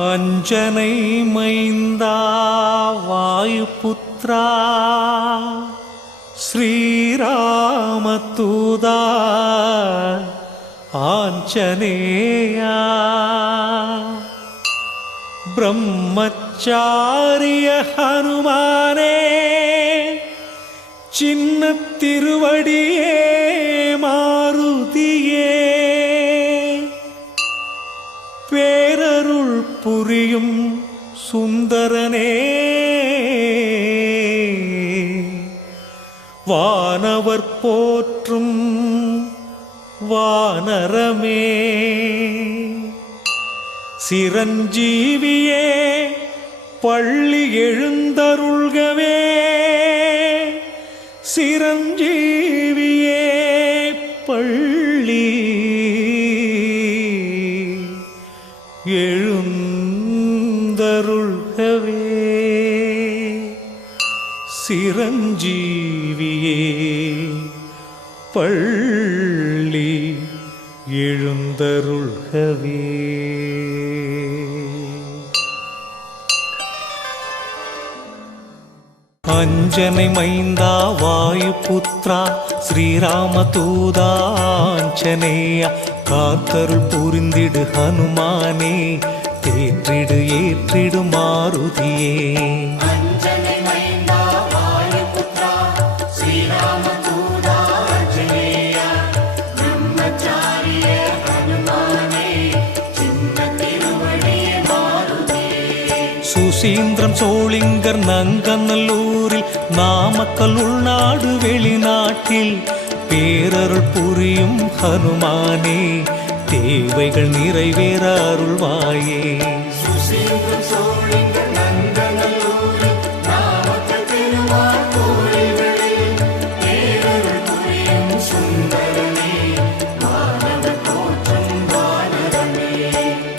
அஞ்சனை மைந்தா வாயுபுத்ரா ஸ்ரீராமதூதா ஆஞ்சநேயா பிரம்மச்சாரிய ஹனுமானே சின்ன திருவடியே மாருதியே பேரருள் புரியும் சுந்தரனே வானவர் போற்றும் வானரமே சிரஞ்சீவியே பள்ளி எழுந்தருள்கவே சிரஞ்சீவியே பள்ளி எழுந்தருள்கவே சிரஞ்சீவியே பள்ளி எழுந்தருள்கவே. அஞ்சனை மைந்தா வாயுபுத்ரா ஸ்ரீராமதூதா ஆஞ்சநேயா காத்தருள் புரிந்திடு ஹனுமானே தேற்றிடு ஏற்றிடு மாருதியே. சுசீந்திரம் சோளிங்கர் நங்கநல்லூரில் நாமக்கல் உள்நாடு வெளிநாட்டில் பேரருள் புரியும் ஹனுமானே தேவைகள் நிறைவேற அருள்வாயே.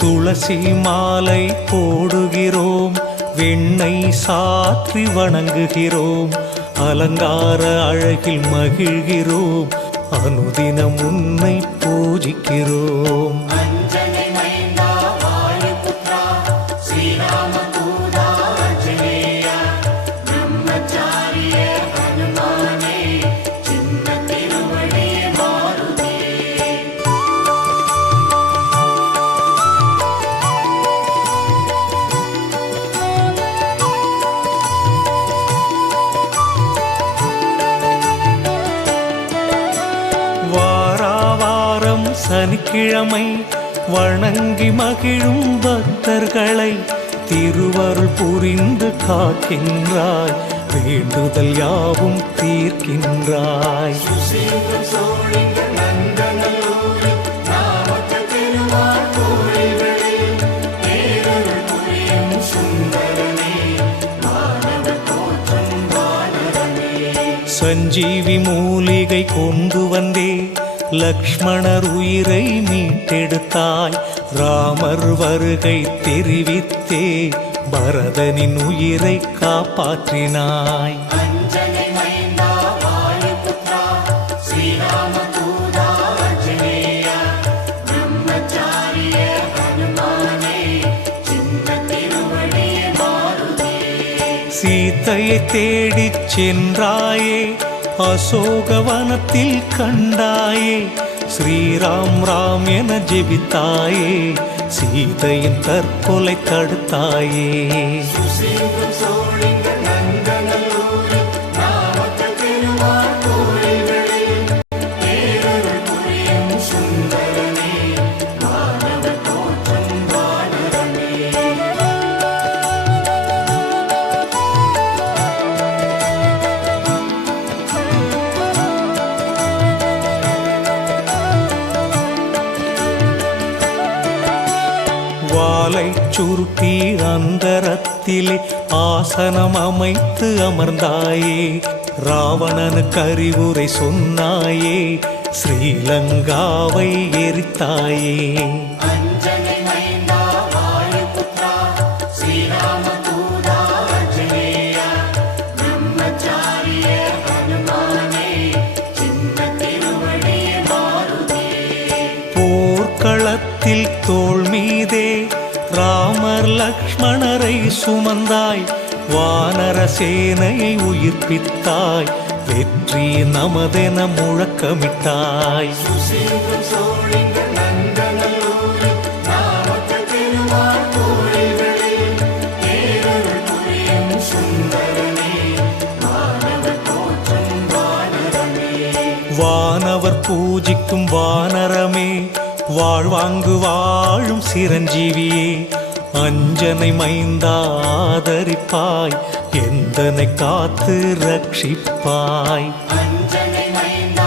துளசி மாலை போடுகிறோம் வெண்ணெய் சாற்றி வணங்குகிறோம் அலங்கார அழகில் மகிழ்கிறோம் அனுதினம் உன்னை பூஜிக்கிறோம். சனிக்கிழமை வணங்கி மகிழும் பக்தர்களை திருவருள் புரிந்து காக்கின்றாய் வேண்டுதல் யாவும் தீர்க்கின்றாய். சஞ்சீவி மூலிகை கொண்டு வந்தே லக்ஷ்மணர் உயிரை மீட்டெடுத்தாய் ராமர் வருகை தெரிவித்தே பரதனின் உயிரை காப்பாற்றினாய். சீதையை தேடிச் சென்றாயே அசோகவனத்தில் கண்டாயே ஸ்ரீராம் ராம் என ஜெபித்தாயே சீதையின் தற்கொலை தடுத்தாயே. வாலை சுருட்டி அந்தரத்திலே ஆசனம் அமைத்து அமர்ந்தாயே ராவணனுக்கு அறிவுரை சொன்னாயே ஸ்ரீலங்காவை எரித்தாயே. போர்க்களத்தில் தோள் மீதே ராமர் லக்ஷ்மணரை சுமந்தாய், வானர சேனையை உயிர்ப்பித்தாய், வெற்றி நமதென முழக்கமிட்டாய். வானவர் பூஜிக்கும் வானரமே, வாழ்வாங்கு வாழும் சிரஞ்சீவியே, அஞ்சனை மைந்தா ஆதரிப்பாய், எந்தனை காத்து ரட்சிப்பாய். அஞ்சனை மைந்தா